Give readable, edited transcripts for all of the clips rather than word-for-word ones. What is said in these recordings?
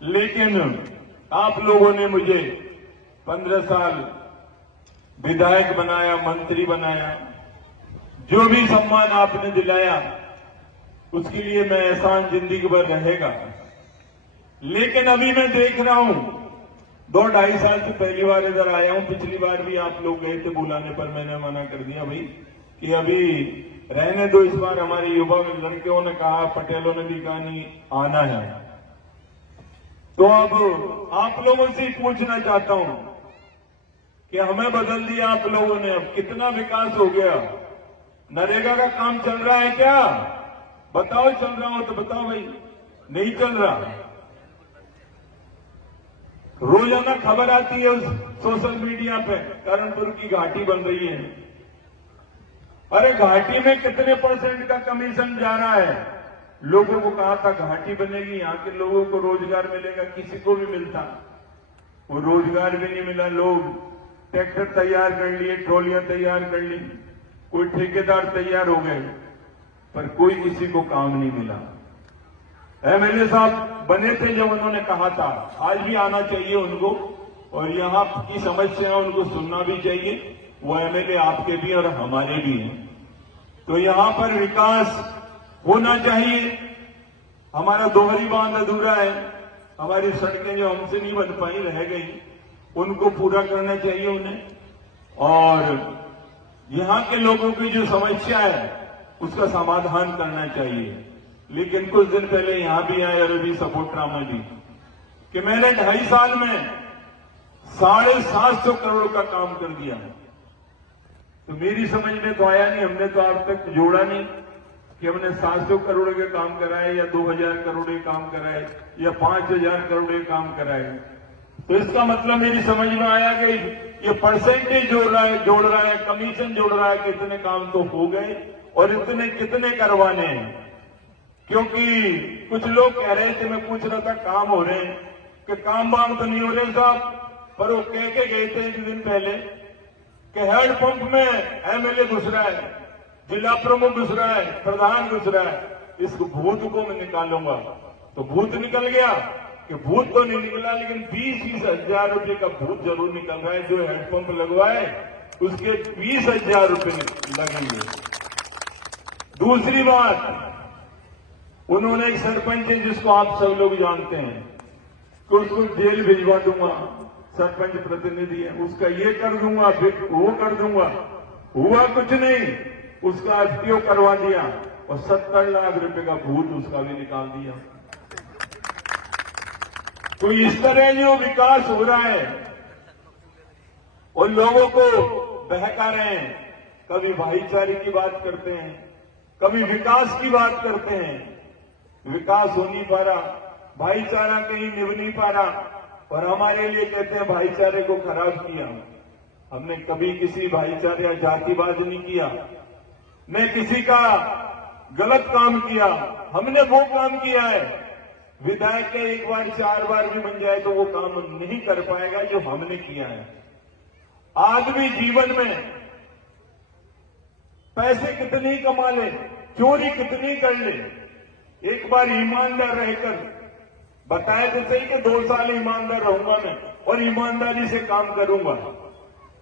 लेकिन आप लोगों ने मुझे 15 साल विधायक बनाया, मंत्री बनाया, जो भी सम्मान आपने दिलाया उसके लिए मैं एहसान जिंदगी भर रहेगा। लेकिन अभी मैं देख रहा हूं, 2-2.5 साल से पहली बार इधर आया हूं। पिछली बार भी आप लोग गए थे बुलाने पर, मैंने मना कर दिया भाई कि अभी रहने दो। इस बार हमारे युवा लड़कियों ने कहा, पटेलों ने भी कहा नहीं आना है। तो अब आप लोगों से पूछना चाहता हूं कि हमें बदल दिया आप लोगों ने, अब कितना विकास हो गया। नरेगा का काम चल रहा है क्या? बताओ, चल रहा हो तो बताओ भाई। नहीं चल रहा। रोजाना खबर आती है उस सोशल मीडिया पे, कारणपुर की घाटी बन रही है। अरे घाटी में कितने % का कमीशन जा रहा है? लोगों को कहा था घाटी बनेगी, यहां के लोगों को रोजगार मिलेगा, किसी को भी मिलता, वो रोजगार भी नहीं मिला। लोग ट्रैक्टर तैयार कर लिए, ट्रॉलियां तैयार कर ली, कोई ठेकेदार तैयार हो गए, पर कोई किसी को काम नहीं मिला। एमएलए साहब बने थे जब उन्होंने कहा था, आज भी आना चाहिए उनको, और यहां की समस्या उनको सुनना भी चाहिए। वो एमएलए आपके भी और हमारे भी हैं। तो यहां पर विकास होना चाहिए। हमारा दोहरी बांध अधूरा है, हमारी सड़कें जो हमसे नहीं बन पाई, रह गई, उनको पूरा करना चाहिए उन्हें। और यहां के लोगों की जो समस्या है उसका समाधान करना चाहिए। लेकिन कुछ दिन पहले यहां भी आए रवि सपोट्रा में भी कि मैंने 2.5 साल में 750 करोड़ का काम कर दिया। तो मेरी समझ में तो आया नहीं, हमने तो आज तक जोड़ा नहीं कि हमने 700 करोड़ के काम कराए या 2000 करोड़ के काम कराए या 5000 करोड़ के काम कराए। तो इसका मतलब मेरी समझ में आया कि ये परसेंटेज जोड़ रहा है, कमीशन जोड़ रहा है कि इतने काम तो हो गए और इतने कितने करवाने हैं। क्योंकि कुछ लोग कह रहे थे, मैं पूछ रहा था काम हो रहे हैं कि काम वाम तो नहीं हो रहे साहब, पर वो कह के गए थे एक दिन पहले कि हेड पंप में एमएलए घुस रहा है, जिला प्रमुख घुस रहा है, प्रधान घुस रहा है, इस भूत को मैं निकालूंगा। तो भूत निकल गया कि भूत तो नहीं निकला, लेकिन 20-20 हजार रुपये का भूत जरूर निकल रहा है। जो हेडपंप लगवाए उसके 20,000 रुपये लगेंगे। दूसरी बात, उन्होंने एक सरपंच है जिसको आप सब लोग जानते हैं, तो उसको जेल भिजवा दूंगा, सरपंच प्रतिनिधि है, उसका ये कर दूंगा, फिर वो कर दूंगा। हुआ कुछ नहीं, उसका एफटीओ करवा दिया और 70 लाख रुपए का भूत उसका भी निकाल दिया। तो इस तरह जो विकास हो रहा है और लोगों को बहका रहे हैं, कभी भाईचारे की बात करते हैं, कभी विकास की बात करते हैं। विकास हो नहीं पा रहा, भाईचारा कहीं निभ नहीं पा रहा, और हमारे लिए कहते हैं भाईचारे को खराब किया। हमने कभी किसी भाईचारे या जातिवाद नहीं किया, न किसी का गलत काम किया। हमने वो काम किया है, विधायक के 1 बार 4 बार भी बन जाए तो वो काम नहीं कर पाएगा जो हमने किया है। आदमी जीवन में पैसे कितने ही कमा ले, चोरी कितनी कर ले, एक बार ईमानदार रहकर बताए तो सही कि 2 साल ईमानदार रहूंगा मैं और ईमानदारी से काम करूंगा।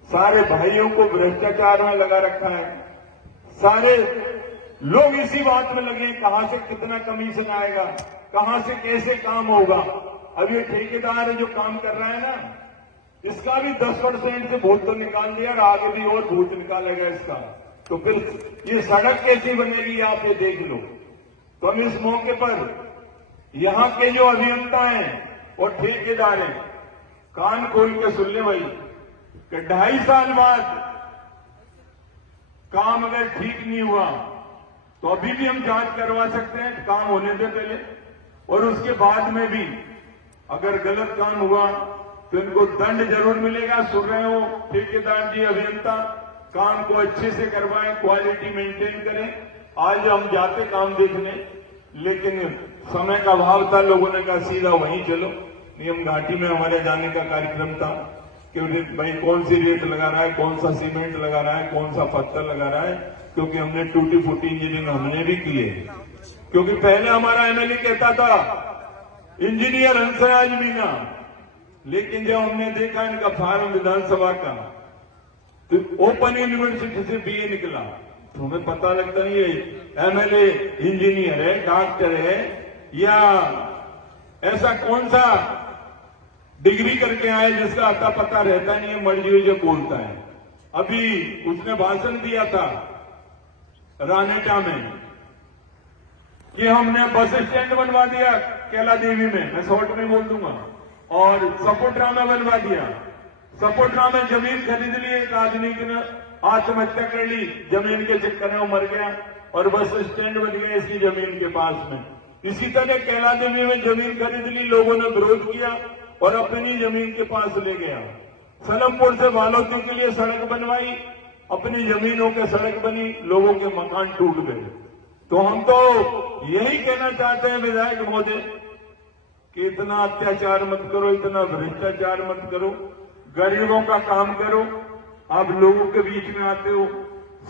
सारे भाइयों को भ्रष्टाचार में लगा रखा है, सारे लोग इसी बात में लगे कहां से कितना कमीशन आएगा, कहां से कैसे काम होगा। अब ये ठेकेदार है जो काम कर रहा है ना, इसका भी 10% से भूत तो निकाल दिया और आगे भी और भूत निकालेगा इसका। तो फिर ये सड़क कैसी बनेगी आप ये देख लो। तो हम इस मौके पर यहां के जो अभियंता हैं और ठेकेदार हैं, कान खोल के सुन ले भाई कि 2.5 साल बाद काम अगर ठीक नहीं हुआ तो अभी भी हम जांच करवा सकते हैं काम होने से पहले, और उसके बाद में भी अगर गलत काम हुआ तो इनको दंड जरूर मिलेगा। सुन रहे हो ठेकेदार जी, अभियंता, काम को अच्छे से करवाएं, क्वालिटी मेंटेन करें। आज हम जाते काम देखने, लेकिन समय का अभाव था, लोगों ने कहा सीधा वहीं चलो। नियम घाटी में हमारे जाने का कार्यक्रम था कि भाई कौन सी रेत लगा रहा है, कौन सा सीमेंट लगा रहा है, कौन सा पत्थर लगा रहा है, क्योंकि हमने टूटी फूटी इंजीनियरिंग हमने भी की है। क्योंकि पहले हमारा एमएलए कहता था इंजीनियर हंसराज मीना, लेकिन जब हमने देखा इनका फार्म विधानसभा का, तो ओपन यूनिवर्सिटी से बीए निकला, तो हमें पता लगता नहीं ये एमएलए इंजीनियर है, डॉक्टर है, या ऐसा कौन सा डिग्री करके आए जिसका अता पता रहता नहीं है, मर्जी हुई जब बोलता है। अभी उसने भाषण दिया था रानेटा में कि हमने बस स्टैंड बनवा दिया कैला देवी में, मैं शॉर्ट में बोल दूंगा, और सपोट्रा में बनवा दिया। सपोट्रा में जमीन खरीद ली, एक आदमी ने आत्महत्या कर ली, जमीन के चक्कर में वो मर गया, और बस स्टैंड बन गया इसी जमीन के पास में। इसी तरह कैला देवी में जमीन खरीद ली, लोगों ने विरोध किया और अपनी जमीन के पास ले गया। सलमपुर से बालोती के लिए सड़क बनवाई, अपनी जमीनों के सड़क बनी, लोगों के मकान टूट गए। तो हम तो यही कहना चाहते हैं विधायक महोदय कि इतना अत्याचार मत करो, इतना भ्रष्टाचार मत करो, गरीबों का काम करो। आप लोगों के बीच में आते हो,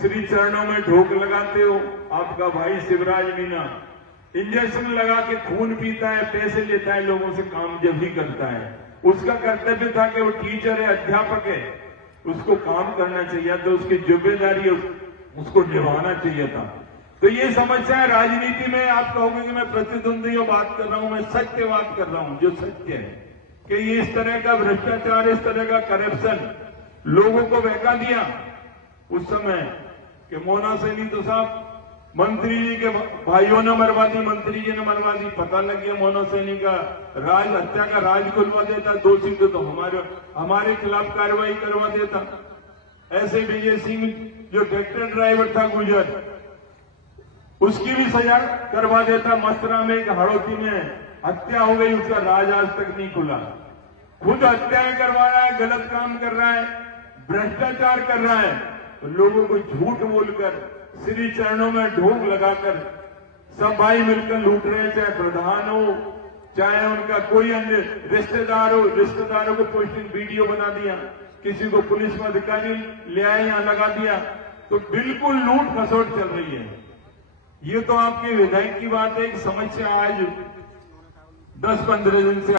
श्री चरणों में ढोक लगाते हो। आपका भाई शिवराज मीना इंजेक्शन लगा के खून पीता है, पैसे लेता है लोगों से, काम जब ही करता है। उसका कर्तव्य था कि वो टीचर है, अध्यापक है, उसको काम करना चाहिए, तो उसकी जिम्मेदारी उसको निभाना चाहिए था। तो ये समस्या है राजनीति में। आप कहोगे कि मैं प्रतिद्वंदियों बात कर रहा हूं, मैं सत्य बात कर रहा हूं, जो सत्य है कि ये इस तरह का भ्रष्टाचार, इस तरह का करप्शन लोगों को बहका दिया उस समय कि मोना सैनी तो साहब मंत्री जी के भाइयों ने मरवा दी, मंत्री जी ने मरवा दी। पता लग गया मोना सैनी का राज, हत्या का राज खुलवा देता, दोषी तो हमारे खिलाफ कार्रवाई करवा देता। ऐसे विजय सिंह जो ट्रैक्टर ड्राइवर था गुजर, उसकी भी सजा करवा देता। मस्तरा में एक हड़ौती में हत्या हो गई, उसका राज आज तक नहीं खुला। खुद हत्याएं करवा रहा है, गलत काम कर रहा है, भ्रष्टाचार कर रहा है, तो लोगों को झूठ बोलकर श्री चरणों में ढोक लगाकर सब भाई मिलकर लूट रहे हैं, चाहे प्रधान हो, चाहे उनका कोई अन्य रिश्तेदार हो। रिश्तेदारों को पोस्टिंग वीडियो बना दिया, किसी को पुलिस में अधिकारी ले आए, यहां लगा दिया। तो बिल्कुल लूट खसोट चल रही है। ये तो आपके विधायक की बात है। एक समस्या आज 10-15 दिन से